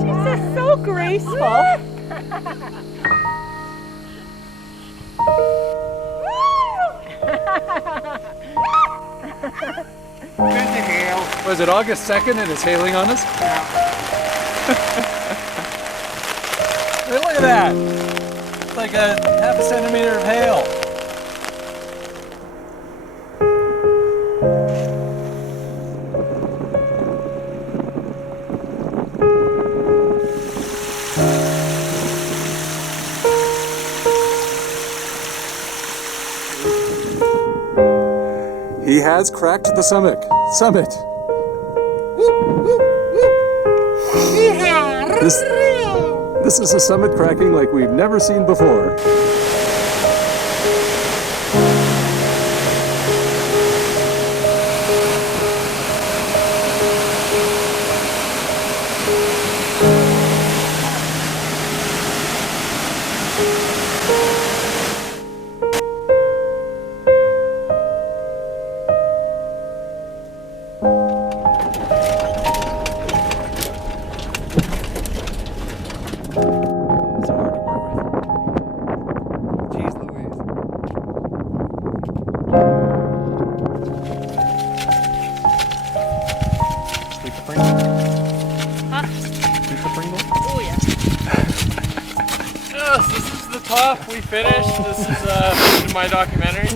She's just so graceful. Was it August 2nd and it's hailing on us? Hey, look at that! It's like a half a centimeter of hail. He has cracked the summit. This is a summit cracking like we've never seen before. Yes, this is the top. We finished. This is my documentary.